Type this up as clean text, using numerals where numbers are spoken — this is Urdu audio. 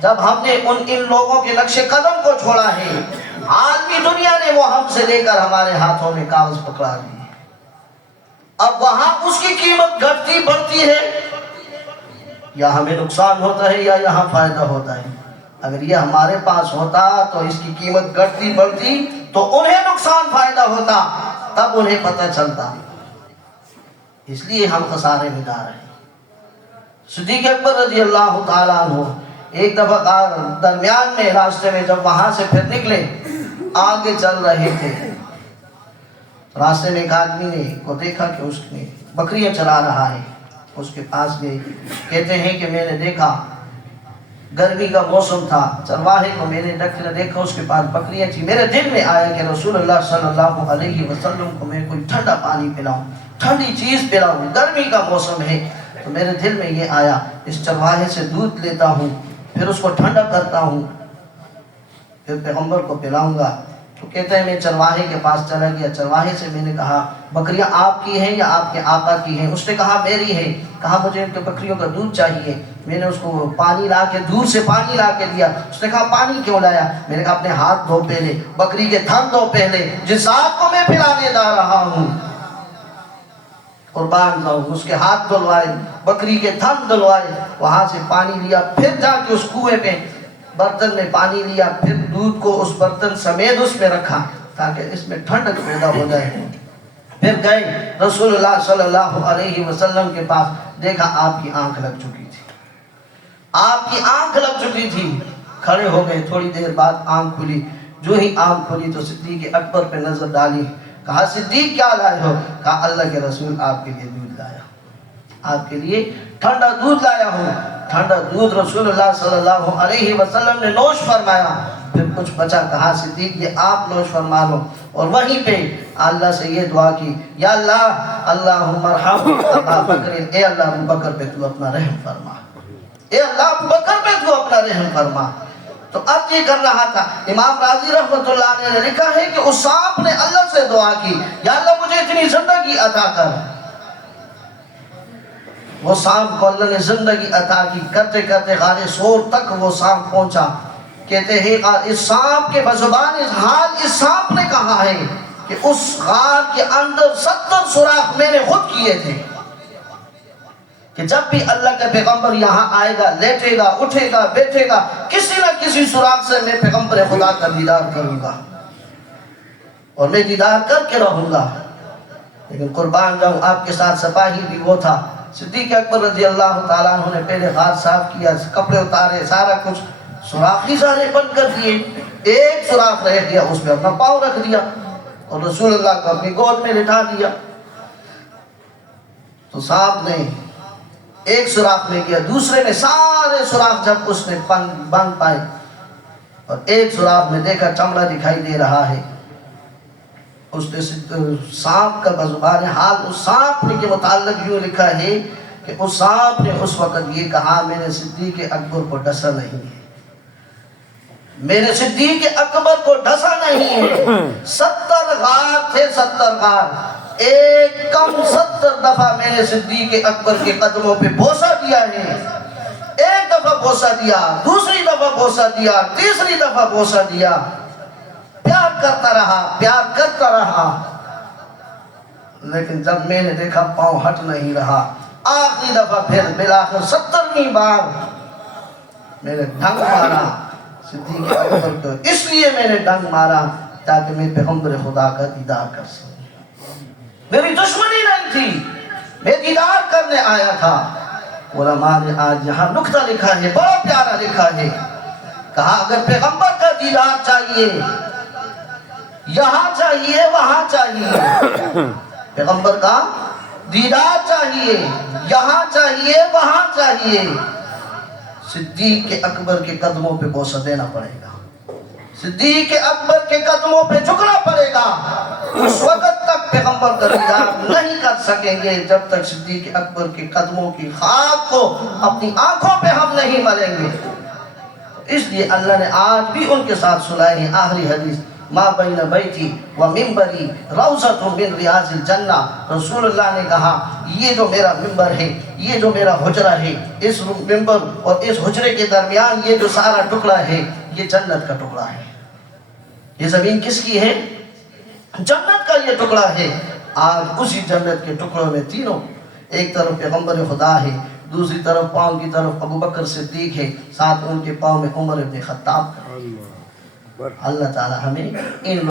جب ہم نے ان لوگوں کے نقش قدم کو چھوڑا ہے، عالمی دنیا نے وہ ہم سے لے کر ہمارے ہاتھوں میں کاغذ پکڑا دی، اب وہاں اس کی قیمت گھٹتی بڑھتی ہے، یا ہمیں نقصان ہوتا ہے یا یہاں فائدہ ہوتا ہے۔ اگر یہ ہمارے پاس ہوتا تو اس کی قیمت گھٹتی بڑھتی تو انہیں نقصان فائدہ ہوتا، تب انہیں پتہ چلتا، اس لیے ہم خسارے میں جا رہے ہیں۔ صدیق اکبر رضی اللہ تعالیٰ عنہ ایک دفعہ درمیان میں راستے میں جب وہاں سے پھر نکلے، آگے چل رہے تھے، راستے میں ایک آدمی نے کو دیکھا کہ اس نے بکریاں چلا رہا ہے، اس کے پاس گئے، کہتے ہیں کہ میں نے دیکھا گرمی کا موسم تھا، چرواہے کو میں نے دیکھا اس کے پاس بکریاں تھی، میرے دل میں آیا کہ رسول اللہ صلی اللہ علیہ وسلم کو میں کوئی ٹھنڈا پانی پلاؤں، ٹھنڈی چیز پلاؤں، گرمی کا موسم ہے، تو میرے دل میں یہ آیا اس چرواہے سے دودھ لیتا ہوں، پھر اس کو ٹھنڈا کرتا ہوں، پھر پیغمبر کو پلاؤں گا۔ تو کہتے ہیں میں چرواہے کے پاس چلا گیا، چرواہے سے میں نے کہا بکریاں آپ کی ہیں یا آپ کے آقا کی ہیں؟ اس نے کہا میری ہے۔ کہا مجھے ان کے بکریوں کا دودھ چاہیے۔ میں نے اس کو پانی لا کے دور سے پانی لا کے دیا۔ اس نے کہا پانی کیوں لایا؟ میں نے کہا اپنے ہاتھ دھو پہلے، بکری کے تھن دھو پہلے، جس ذات کو میں پلانے جا رہا ہوں قربان جاؤں، اس کے ہاتھ دھلوائے، بکری کے تھن دھلوائے، وہاں سے پانی لیا، پھر جا کے اس کنویں پہ برتن میں پانی لیا، پھر دودھ کو اس برتن سمیت اس میں رکھا تاکہ اس میں ٹھنڈک پیدا ہو جائے۔ پھر گئے رسول اللہ صلی اللہ علیہ وسلم کے پاس، دیکھا آپ کی آنکھ لگ چکی تھی، آپ کی آنکھ لگ چکی تھی۔ کھڑے ہو گئے، تھوڑی دیر بعد آنکھ کھلی، جو ہی آنکھ کھلی تو صدیق اکبر پہ نظر ڈالی، کہا صدیق کیا لائے ہو؟ کہا اللہ کے رسول آپ کے لیے دودھ لایا، آپ کے لیے ٹھنڈا دودھ لایا ہوں۔ ٹھنڈا دودھ رسول اللہ صلی اللہ علیہ وسلم نے نوش فرمایا، پھر کچھ بچا، کہا صدیق یہ آپ نوش فرما لو، اور وہیں پہ اللہ سے یہ دعا کی، یا اللہ اللہم ارحم ابا بکر، اے اللہ ابو بکر پہ تو اپنا رحم فرما، اے اللہ ابو بکر پہ تو اپنا رحم فرما۔ تو اب یہ کر رہا تھا، امام راضی رحمۃ اللہ علیہ نے لکھا ہے کہ اس سانپ نے اللہ سے دعا کی، یا اللہ مجھے اتنی زندگی عطا کر۔ وہ سانپ کو اللہ نے زندگی عطا کی، کرتے کرتے غار سور تک وہ سانپ پہنچا۔ کہتے ہیں اس سانپ کے بزبان حال اس سانپ نے کہا ہے کہ اس غار کے اندر 70 سوراخ میں نے خود کیے تھے، کہ جب بھی اللہ کا پیغمبر یہاں آئے گا، لیٹے گا، اٹھے گا، بیٹھے گا، کسی نہ کسی سوراخ سے میں پیغمبر خدا کا دیدار کروں گا اور میں دیدار کر کے رہوں گا۔ لیکن قربان جاؤں آپ کے ساتھ سپاہی بھی وہ تھا۔ صدیق اکبر رضی اللہ تعالیٰ عنہ نے پہلے غار صاف کیا، کپڑے اتارے، سارا کچھ، سوراخ ہی سارے بند کر دیے، ایک سوراخ رہ گیا، اس میں اپنا پاؤں رکھ دیا اور رسول اللہ کو اپنی گود میں لٹا دیا۔ تو سانپ نے ایک سوراخ میں کیا، دوسرے میں سارے سوراخ جب اس نے بند پائے، اور ایک سوراخ میں دیکھا چمڑا دکھائی دے رہا ہے، اس نے سانپ کا بزبان حال اس سانپ نے کے متعلق یوں لکھا ہے کہ اس سانپ نے اس وقت یہ کہا میں نے صدیق اکبر کو ڈسا نہیں ہے، میں نے صدیق اکبر کو ڈسا نہیں ہے۔ 70 غار تھے، 70 غار، ایک کم 70 دفعہ میں نے صدیق اکبر کے قدموں پہ بوسہ دیا ہے، ایک دفعہ بوسہ دیا، دوسری دفعہ بوسہ دیا، تیسری دفعہ بوسہ دیا، پیار کرتا رہا، پیار کرتا رہا۔ لیکن جب میں نے دیکھا پاؤں ہٹ نہیں رہا، آخری دفعہ پھر بالآخر 70ویں بار میں نے ڈنگ مارا صدیق اکبر کو، اس لیے میں نے ڈنگ مارا تاکہ میں پیغمبر خدا کا دیدار کر سکوں۔ میری دشمنی نہیں تھی، میں دیدار کرنے آیا تھا۔ علماء نے آج یہاں نکتہ لکھا ہے، بڑا پیارا لکھا ہے، کہا اگر پیغمبر کا دیدار چاہیے، یہاں چاہیے وہاں چاہیے، پیغمبر کا دیدار چاہیے، یہاں چاہیے وہاں چاہیے، صدیق اکبر کے قدموں پہ بوسہ دینا پڑے گا، صدیق اکبر کے قدموں پہ جھکنا پڑے گا۔ اس وقت تک پیغمبر کا دیدار نہیں کر سکیں گے جب تک صدیق اکبر کے قدموں کی خاک کو اپنی آنکھوں پہ ہم نہیں ملیں گے۔ اس لیے اللہ نے آج بھی ان کے ساتھ سنائے ہیں آخری حدیث، ما بین بیتی و ممبری روضۃ من ریاض الجنہ. رسول اللہ نے کہا یہ جو میرا ممبر ہے، یہ جو میرا حجرہ ہے، اس ممبر اور اس حجرے کے درمیان یہ جو سارا ٹکڑا ہے یہ جنت کا ٹکڑا ہے. یہ زمین کس کی ہے؟ جنت کا یہ ٹکڑا ہے. آج اسی جنت کے ٹکڑوں میں تینوں، ایک طرف پیغمبر خدا ہے، دوسری طرف پاؤں کی طرف ابو بکر صدیق ہے، ساتھ ان کے پاؤں میں عمر ابن خطاب. اللہ تعالی ہمیں ان